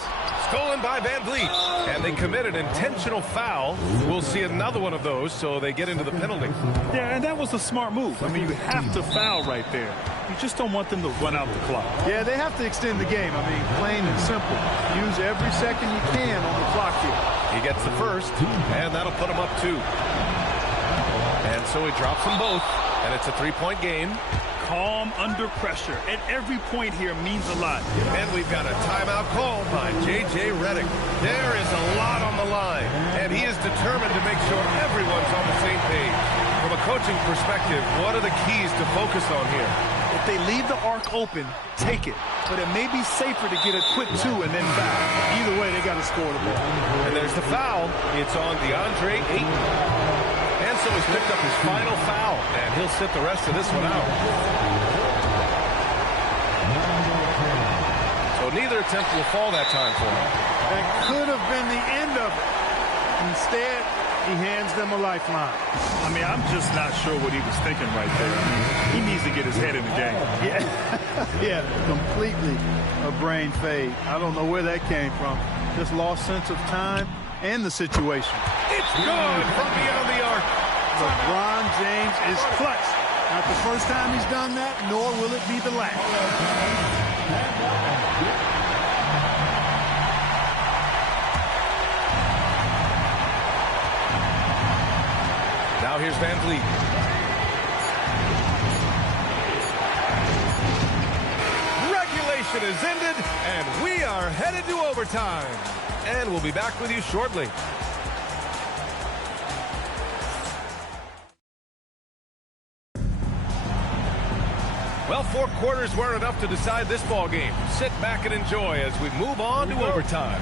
Stolen by Van Vliet. And they commit an intentional foul. We'll see another one of those, so they get into the penalty. Yeah, and that was a smart move. I mean, you have to foul right there. You just don't want them to run out the clock. Yeah, they have to extend the game. I mean, plain and simple. Use every second you can on the clock here. He gets the first, and that'll put him up 2. And so he drops them both, and it's a 3-point game. calm under pressure. And every point here means a lot. And we've got a timeout called by J.J. Redick. There is a lot on the line, and he is determined to make sure everyone's on the same page. From a coaching perspective, what are the keys to focus on here? If they leave the arc open, take it. But it may be safer to get a quick 2 and then foul. Either way, they got to score the ball. And there's the foul. It's on DeAndre Ayton. And so he's picked up his final foul, and he'll sit the rest of this one out. So neither attempt will fall that time for him. That could have been the end of it. Instead, he hands them a lifeline. I mean, I'm just not sure what he was thinking right there. I mean, he needs to get his head in the game. Yeah, completely a brain fade. I don't know where that came from. Just lost sense of time and the situation. It's good from beyond the arc. LeBron James is clutch. Not the first time he's done that, nor will it be the last. Now here's Van Vliet. Regulation is ended, and we are headed to overtime. And we'll be back with you shortly. Well, 4 quarters weren't enough to decide this ball game. Sit back and enjoy as we move on to overtime.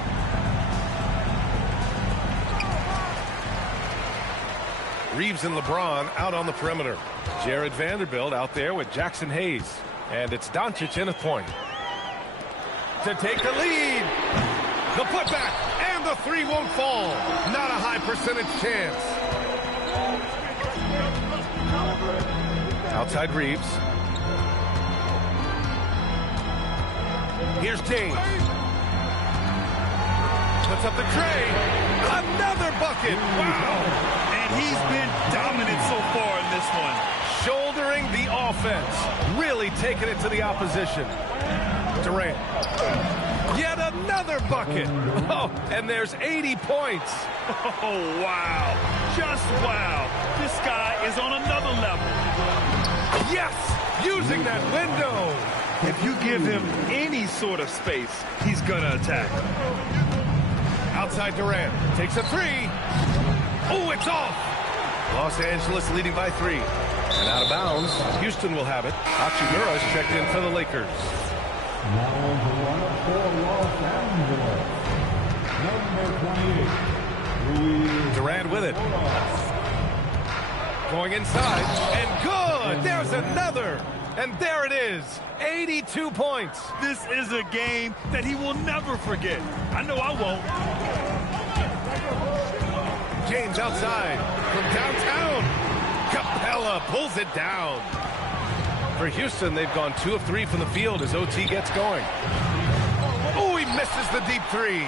Reeves and LeBron out on the perimeter. Jared Vanderbilt out there with Jackson Hayes. And it's Doncic in a point. To take the lead. The putback and the 3 won't fall. Not a high percentage chance. Outside Reeves. Here's James. Puts up the tray. Another bucket. Wow. He's been dominant so far in this one. Shouldering the offense. Really taking it to the opposition. Durant. Yet another bucket. Oh, and there's 80 points. Oh, wow. Just wow. This guy is on another level. Yes, using that window. If you give him any sort of space, he's going to attack. Outside Durant. Takes a 3. Oh, it's off. Los Angeles leading by 3. And out of bounds, Houston will have it. Hachimura is checked in for the Lakers. Now the runner for Los Angeles, number 28. Durant with it. Going inside. And good. There's another. And there it is. 82 points. This is a game that he will never forget. I know I won't. James outside from downtown. Capella pulls it down. For Houston, they've gone 2 of 3 from the field as OT gets going. Oh, he misses the deep 3.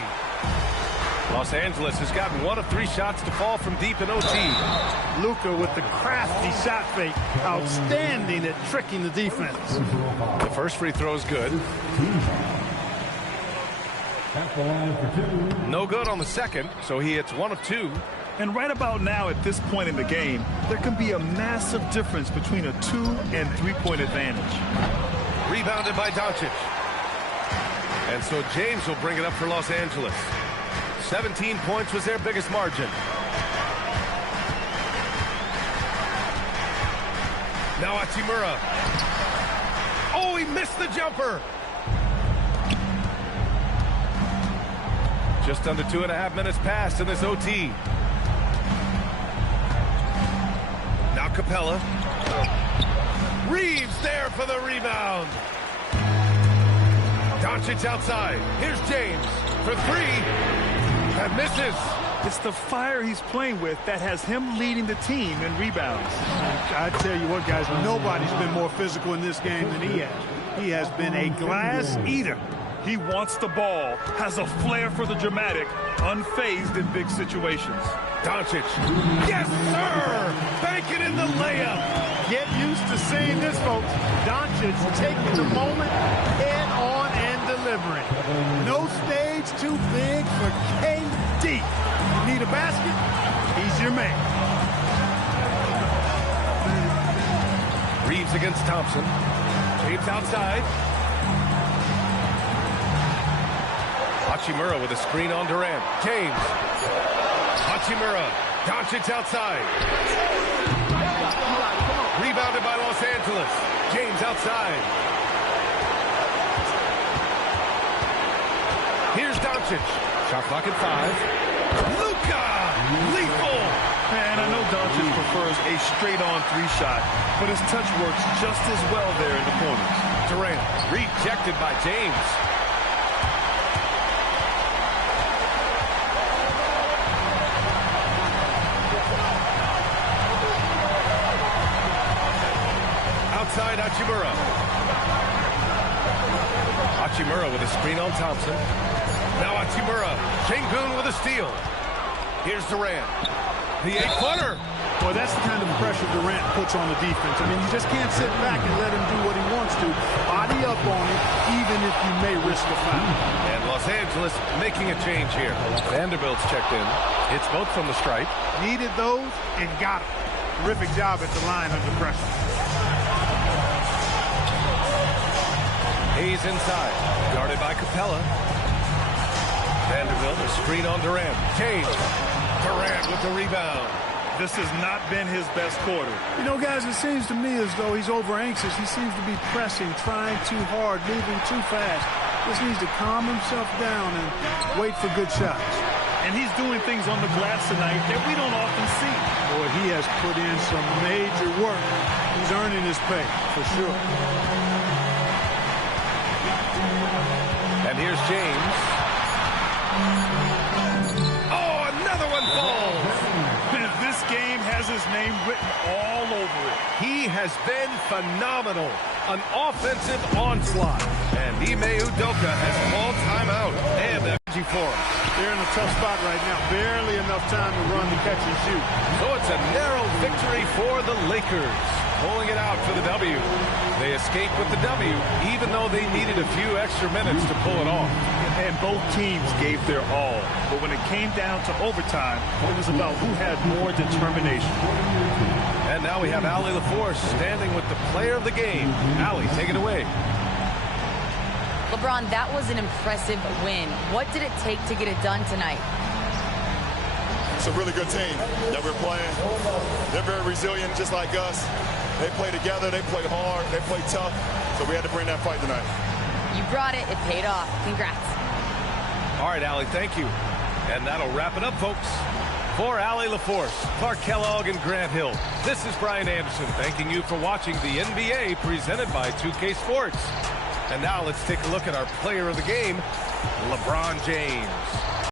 Los Angeles has gotten 1 of 3 shots to fall from deep in OT. Luka with the crafty shot fake. Outstanding at tricking the defense. The first free throw is good. At the line for 2. No good on the second, so he hits 1 of 2. And right about now, at this point in the game, there can be a massive difference between a 2- and 3-point advantage. Rebounded by Doncic. And so James will bring it up for Los Angeles. 17 points was their biggest margin. Now Hachimura. Oh, he missed the jumper. Just under 2.5 minutes passed in this OT. Now Capella. Reeves there for the rebound. Doncic outside. Here's James for 3. That misses. It's the fire he's playing with that has him leading the team in rebounds. I tell you what, guys, nobody's been more physical in this game than he has. He has been a glass eater. He wants the ball, has a flair for the dramatic, unfazed in big situations. Doncic. Yes, sir! Bank it in the layup. Get used to seeing this, folks. Doncic taking the moment head on and delivering. No stage too big for KD. Need a basket? He's your man. Reeves against Thompson. James outside. Hachimura with a screen on Durant. James. Hachimura. Doncic outside. Rebounded by Los Angeles. James outside. Here's Doncic. Shot clock at 5. Luka! Lethal! And I know Doncic prefers a straight-on 3-shot, but his touch works just as well there in the corners. Durant rejected by James. Outside Hachimura. Hachimura with a screen on Thompson. Now Hachimura. Şengün with a steal. Here's Durant. The 8-footer. Boy, that's the kind of pressure Durant puts on the defense. I mean, you just can't sit back and let him do what he wants to. Body up on it, even if you may risk a foul. And Los Angeles making a change here. Vanderbilt's checked in. Hits both from the stripe. Needed those and got them. Terrific job at the line under pressure. Hayes inside. Guarded by Capella. Vanderbilt, a screen on Durant. James. Durant with the rebound. This has not been his best quarter. You know, guys, it seems to me as though he's over-anxious. He seems to be pressing, trying too hard, moving too fast. Just needs to calm himself down and wait for good shots. And he's doing things on the glass tonight that we don't often see. Boy, he has put in some major work. He's earning his pay, for sure. And here's James. Oh, another one falls. This game has his name written all over it. He has been phenomenal. An offensive onslaught. And Ime Udoka has called timeout. And energy for him. They're in a tough spot right now. Barely enough time to run the catch and shoot. So it's a narrow victory for the Lakers. Pulling it out for the W. They escaped with the W, even though they needed a few extra minutes to pull it off. And both teams gave their all. But when it came down to overtime, it was about who had more determination. And now we have Allie LaForce standing with the player of the game. Allie, take it away. LeBron, that was an impressive win. What did it take to get it done tonight? It's a really good team that we're playing. They're very resilient, just like us. They play together, they play hard, they play tough. So we had to bring that fight tonight. You brought it. It paid off. Congrats. All right, Allie, thank you. And that'll wrap it up, folks. For Allie LaForce, Clark Kellogg, and Grant Hill, this is Brian Anderson thanking you for watching the NBA presented by 2K Sports. And now let's take a look at our player of the game, LeBron James.